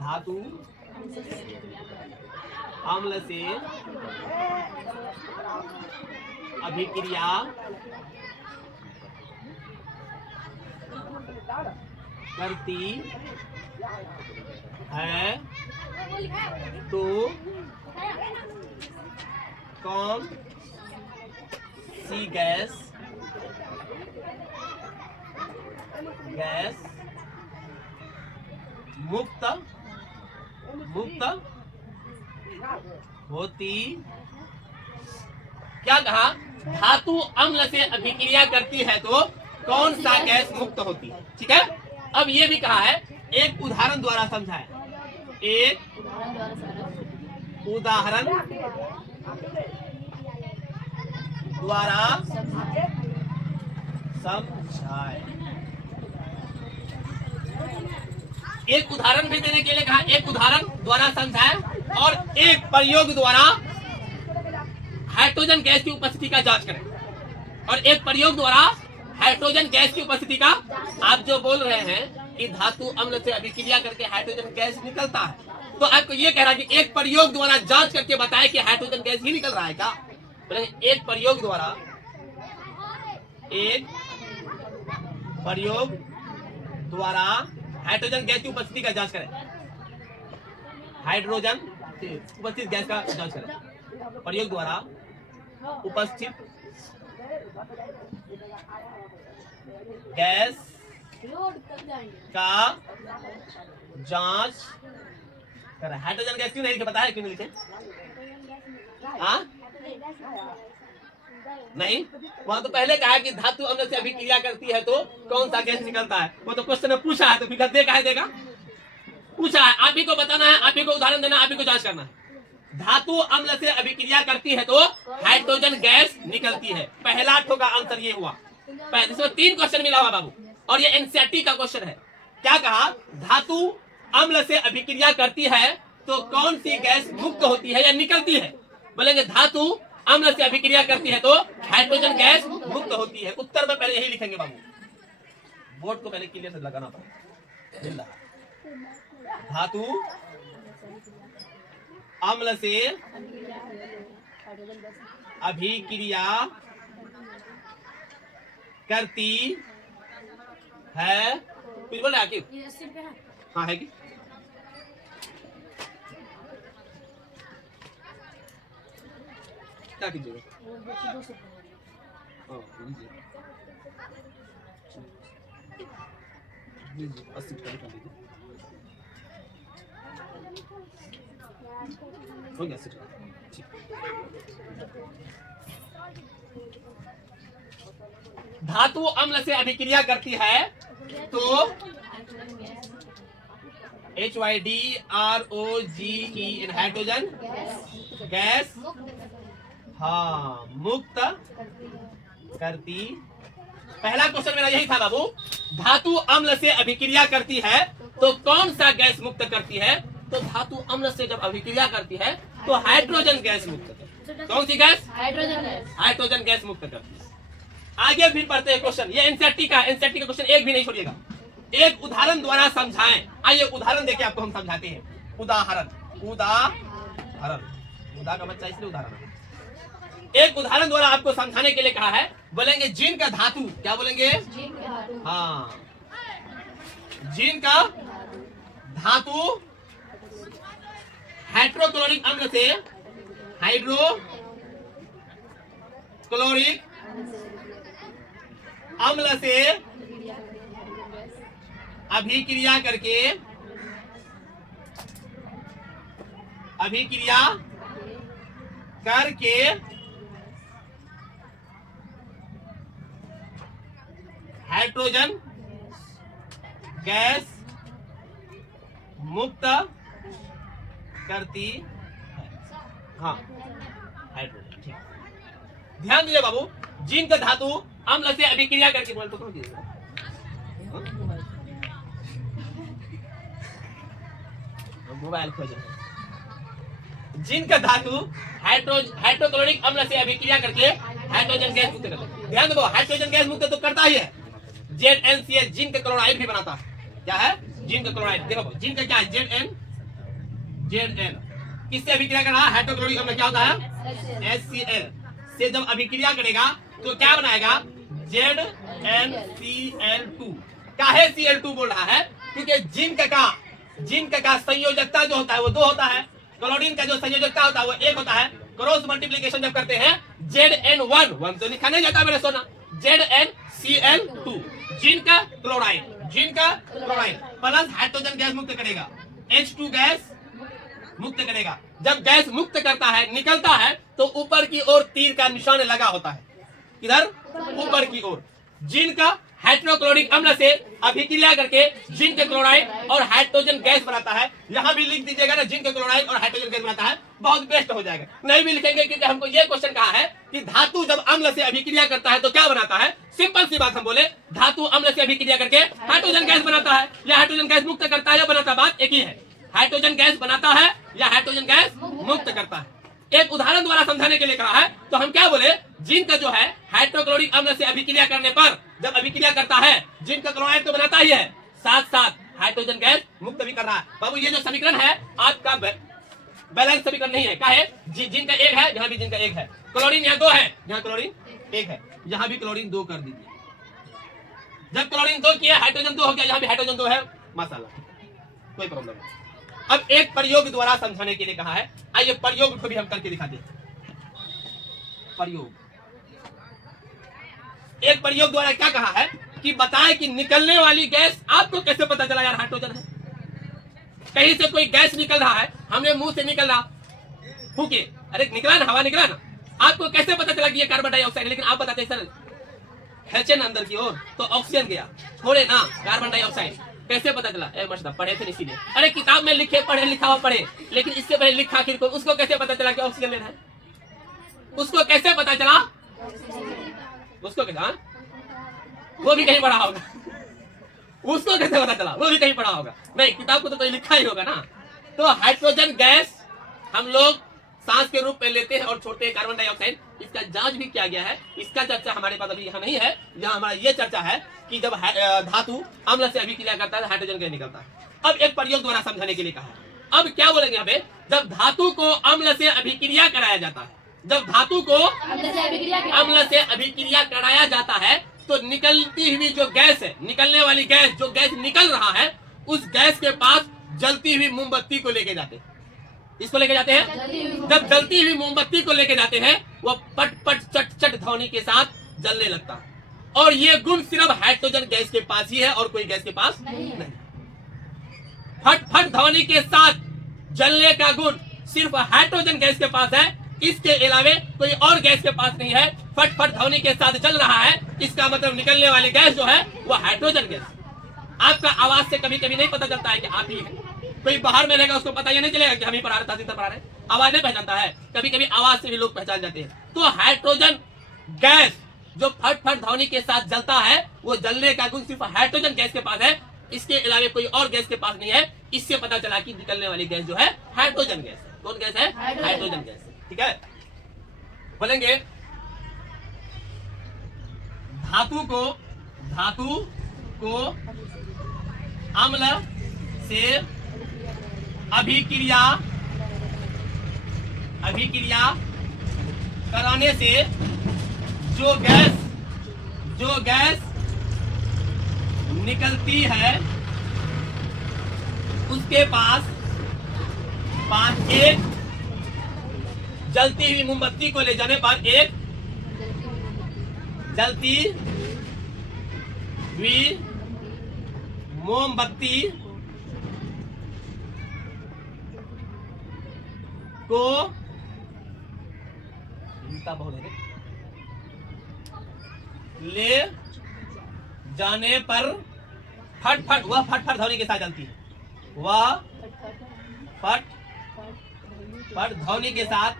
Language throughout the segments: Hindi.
धातु अम्ल से अभिक्रिया करती है तो कौन सी गैस मुक्त होती। क्या कहा? धातु अम्ल से अभिक्रिया करती है तो कौन सा गैस मुक्त होती है। ठीक है, अब ये भी कहा है, एक उदाहरण द्वारा समझाए। एक उदाहरण द्वारा समझाए। एक उदाहरण भी देने के लिए कहा, एक उदाहरण द्वारा समझाए और एक प्रयोग द्वारा हाइड्रोजन गैस की उपस्थिति का जांच करें। और एक प्रयोग द्वारा हाइड्रोजन गैस की उपस्थिति का, आप जो बोल रहे हैं कि धातु अम्ल से अभिक्रिया करके हाइड्रोजन गैस निकलता है, तो आपको ये कह रहा है कि एक प्रयोग द्वारा जांच करके बताए कि हाइड्रोजन गैस ही निकल रहा है क्या? एक प्रयोग द्वारा हाइड्रोजन गैस की उपस्थिति का जांच करें। हाइड्रोजन उपस्थित गैस का जांच करें। प्रयोग द्वारा उपस्थित गैस का जांच करें। हाइड्रोजन गैस क्यों नहीं लिखे? पता है क्यों नहीं लिखे? हाँ नहीं, वहां तो पहले कहा कि धातु अम्ल से अभिक्रिया करती है तो कौन सा गैस निकलता है। वो तो क्वेश्चन में पूछा है, तो फिर दे काहे देगा? पूछा है, आप ही को बताना है, आप ही को उदाहरण देना, आप ही को जांच करना है। धातु अम्ल से अभिक्रिया करती है तो हाइड्रोजन गैस निकलती है। पहला ठोका आंसर ये हुआ। इसमें 3 क्वेश्चन मिला हुआ बाबू, और ये एनसीईआरटी का क्वेश्चन है। क्या कहा? धातु अम्ल से अभिक्रिया करती है तो कौन सी गैस मुक्त होती है या निकलती है? बोलेंगे धातु अम्ल से अभिक्रिया करती है तो हाइड्रोजन गैस मुक्त होती है। उत्तर में पहले यही लिखेंगे बाबू, बोर्ड को पहले क्लियर से लगाना पड़ेगा। धातु अम्ल से अभिक्रिया करती है, कुछ बोले आखिर? हाँ है कि क्या कीजिएगा? लीजिए 80 कर लीजिए, हो गया सर। धातु अम्ल से अभिक्रिया करती है तो HYDROGE हाइड्रोजन गैस हाँ मुक्त करती। पहला क्वेश्चन मेरा यही था बाबू, धातु अम्ल से अभिक्रिया करती है तो कौन सा गैस मुक्त करती है? तो धातु अम्ल से जब अभिक्रिया करती है तो हाइड्रोजन गैस मुक्त करती है। कौन सी गैस? हाइड्रोजन गैस मुक्त करती है। आगे भी पढ़ते हैं क्वेश्चन, ये एनसीईआरटी का क्वेश्चन एक भी नहीं छोड़िएगा। एक उदाहरण द्वारा समझाएं। आइए उदाहरण देके आपको हम समझाते हैं। उदाहरण उदा का बच्चा इसलिए उदाहरण। एक उदाहरण द्वारा आपको समझाने के लिए कहा है। बोलेंगे जिंक का धातु, क्या बोलेंगे? हाँ, जिंक का धातु हाइड्रोक्लोरिक अम्ल से अभिक्रिया करके हाइड्रोजन गैस मुक्त करती है। हाँ हाइड्रोजन, ठीक। ध्यान दीजिए बाबू, जिंक धातु अम्ल से अभिक्रिया करके बोल तो मोबाइल खोज। जिंक धातु हाइड्रोक्लोरिक अम्ल से अभिक्रिया करके हाइड्रोजन गैस मुक्त करता है। ध्यान दो, हाइड्रोजन गैस मुक्त तो करता ही है। ZnCl जिंक क्लोराइड भी बनाता है। क्या है? Zinc chloride. देखो जिंक क्या है? ZN किससे अभिक्रिया कर रहा है? हाइड्रोक्लोरिक अम्ल क्या होता है? HCl से जब अभिक्रिया करेगा तो क्या बनाएगा? ZnCl2। काहे Cl2 बोल रहा है? क्योंकि जिंक का संयोजकता जो होता है वो 2 होता है, क्लोरीन का जो संयोजकता होता है वो 1 होता है। क्रॉस मल्टीप्लिकेशन जब करते हैं Zn1 तो लिखा नहीं जाता मेरे सोना, ZnCl2 zinc chloride plus hydrogen gas मुक्त करेगा, H2 गैस मुक्त करेगा। जब गैस मुक्त करता है, निकलता है तो ऊपर की ओर तीर का निशान लगा होता है। किधर? ऊपर की ओर। जिंक हाइड्रोक्लोरिक अम्ल से अभिक्रिया करके जिंक क्लोराइड और हाइड्रोजन गैस बनाता है। यहाँ भी लिख दीजिएगा ना, जिंक क्लोराइड और हाइड्रोजन गैस बनाता है, बहुत बेस्ट हो जाएगा। नहीं भी लिखेंगे क्योंकि हमको ये क्वेश्चन कहा है कि धातु जब अम्ल से अभिक्रिया करता है तो क्या बनाता है? सिंपल सी बात हम बोले, धातु अम्ल से अभिक्रिया करके हाइड्रोजन गैस बनाता है या हाइड्रोजन गैस मुक्त करता है या बनाता, बात एक ही है। हाइड्रोजन गैस बनाता है या हाइड्रोजन गैस मुक्त करता है। एक उदाहरण द्वारा समझाने के लिए कहा है तो हम क्या बोले, जिंक जो है हाइड्रोक्लोरिक अम्ल से अभिक्रिया करने पर जब अभिक्रिया करता है जिंक क्लोराइड तो बनाता ही है, साथ साथ हाइड्रोजन गैस मुक्त भी कर रहा है। बाबू ये जो समीकरण है आपका बैलेंस समीकरण नहीं है। क्या है? जिंक 1 है, यहाँ भी जिंक 1 है, क्लोरीन यहाँ 2 है, यहाँ क्लोरीन 1 है, यहाँ भी क्लोरीन 2 कर दीजिए। जब क्लोरीन 2 किया हाइड्रोजन 2 हो गया, यहाँ भी हाइड्रोजन 2 है, माशाल्लाह कोई प्रॉब्लम नहीं। अब एक प्रयोग द्वारा समझाने के लिए कहा है, आइए प्रयोग को भी हम करके दिखाते हैं। एक प्रयोग द्वारा क्या कहा है कि बताएं कि निकलने वाली गैस आपको कैसे पता चला यार हाइड्रोजन है? कहीं से कोई गैस निकल रहा है, हमने मुंह से निकल रहा, फूके, अरे निकला ना, हवा निकला ना, आपको कैसे पता चला कि ये कार्बन डाइऑक्साइड? लेकिन आप बताते सर हेचन अंदर की ओर तो ऑक्सीजन गया, छोड़े ना कार्बन डाइऑक्साइड, कैसे पता चला? मतलब पढ़े थे इसीलिए, अरे किताब में लिखे पढ़े, लिखा हुआ पढ़े, लेकिन इससे पहले लिखा आखिर को, उसको कैसे पता चला कि ऑक्सीजन लेना है? उसको कैसे पता चला? उसको कैसे? वो भी कहीं पढ़ा होगा। उसको कैसे पता चला? वो भी कहीं पढ़ा होगा। नहीं, किताब को तो कोई लिखा ही होगा ना। तो हाइड्रोजन गैस हम लोग सांस के रूप में लेते हैं और छोड़ते हैं कार्बन डाइऑक्साइड। इसका जांच भी किया गया है, इसका चर्चा हमारे पास अभी यहाँ नहीं है। यहाँ हमारा ये चर्चा है कि जब धातु अम्ल से अभिक्रिया करता है हाइड्रोजन गैस निकलता है। अब एक प्रयोग द्वारा समझाने के लिए कहा है। अब क्या बोलेंगे यहाँ पे, जब धातु को अम्ल से अभिक्रिया कराया जाता है, जब धातु को अम्ल से अभिक्रिया कराया जाता है तो निकलती हुई जो गैस है, निकलने वाली गैस, जो गैस निकल रहा है, उस गैस के पास जलती हुई मोमबत्ती को लेके जाते हैं। इसको लेके जाते हैं, जब जलती हुई मोमबत्ती को लेके जाते हैं वो पट पट चट चट ध्वनि के साथ जलने लगता है। और ये गुण सिर्फ हाइड्रोजन गैस के पास ही है और कोई गैस के पास नहीं। फट फट ध्वनि के साथ जलने का गुण सिर्फ हाइड्रोजन गैस के पास है, इसके अलावा कोई और गैस के पास नहीं है। फट फट ध्वनि के साथ चल रहा है, इसका मतलब निकलने वाली गैस जो है वो हाइड्रोजन गैस। आपका आवाज से कभी कभी नहीं पता चलता है कि आप ही है, कोई बाहर में रहेगा उसको पता ये नहीं चलेगा कि हम ही पर आ रहे हैं, आवाज नहीं पहचानता है। कभी कभी आवाज से भी लोग पहचान जाते हैं। तो हाइड्रोजन गैस जो फट फट ध्वनि के साथ जलता है, वो जलने का गुण सिर्फ हाइड्रोजन गैस के पास है, इसके अलावा कोई और गैस के पास नहीं है। इससे पता चला कि निकलने वाली गैस जो है हाइड्रोजन गैस है। कौन गैस है? Hydrogen gas. ठीक है, बोलेंगे धातु को अम्ल से अभिक्रिया कराने से जो गैस निकलती है उसके पास एक जलती हुई मोमबत्ती को ले जाने पर एक जलती हुई मोमबत्ती को ले जाने पर फट फट ध्वनि के साथ जलती है, वह फट ध्वनि के साथ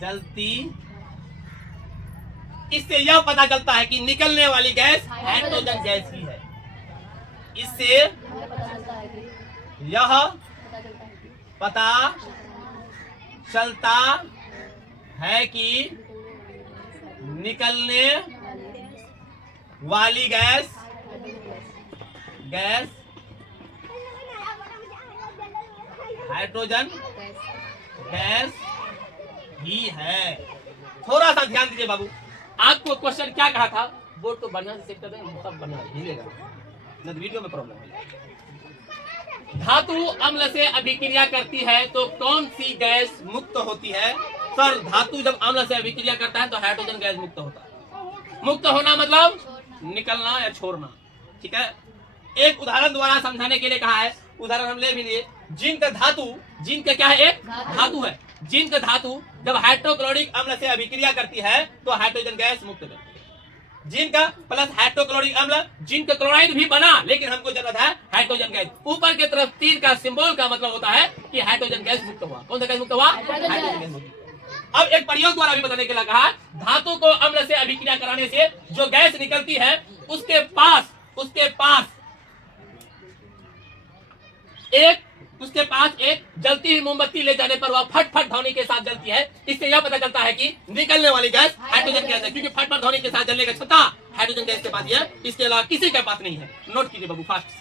जलती। इससे यह पता चलता है कि निकलने वाली गैस हाइड्रोजन गैस ही है। इससे यह पता चलता है कि निकलने वाली गैस गैस हाइड्रोजन गैस ही है। थोड़ा सा ध्यान दीजिए बाबू, आपको क्वेश्चन क्या कहा था, बोर्ड तो बढ़िया से सेट कर दें, सब बढ़िया हिलेगा, नहीं तो वीडियो में प्रॉब्लम है। धातु अम्ल से अभिक्रिया करती है तो कौन सी गैस मुक्त होती है? सर धातु जब अम्ल से अभिक्रिया करता है तो हाइड्रोजन गैस मुक्त होता है। मुक्त होना मतलब निकलना या छोड़ना, ठीक है। एक उदाहरण द्वारा समझाने के लिए कहा है, उदाहरण हम ले भी लिए। जिंक धातु, जिंक क्या है? एक धातु है। जिंक धातु जब हाइड्रोक्लोरिक अम्ल से अभिक्रिया करती है तो हाइड्रोजन गैस मुक्त करती है। जिंक प्लस हाइड्रोक्लोरिक अम्ल, जिंक क्लोराइड भी बना, लेकिन हमको जरूरत है हाइड्रोजन गैस। ऊपर की तरफ तीर का सिंबल का मतलब होता है कि हाइड्रोजन गैस मुक्त हुआ। कौन सा गैस मुक्त हुआ? हाइड्रोजन गैस मुक्त। अब एक प्रयोग द्वारा भी बताने के लिए कहा, धातु को अम्ल से अभिक्रिया कराने से जो गैस निकलती है उसके पास एक जलती हुई मोमबत्ती ले जाने पर वह फट फट ध्वनि के साथ जलती है। इससे यह पता चलता है कि निकलने वाली गैस हाइड्रोजन गैस है, क्योंकि फट फट ध्वनि के साथ जलने का क्षमता हाइड्रोजन गैस के पास है, इसके अलावा किसी के पास नहीं है। नोट कीजिए बाबू फास्ट।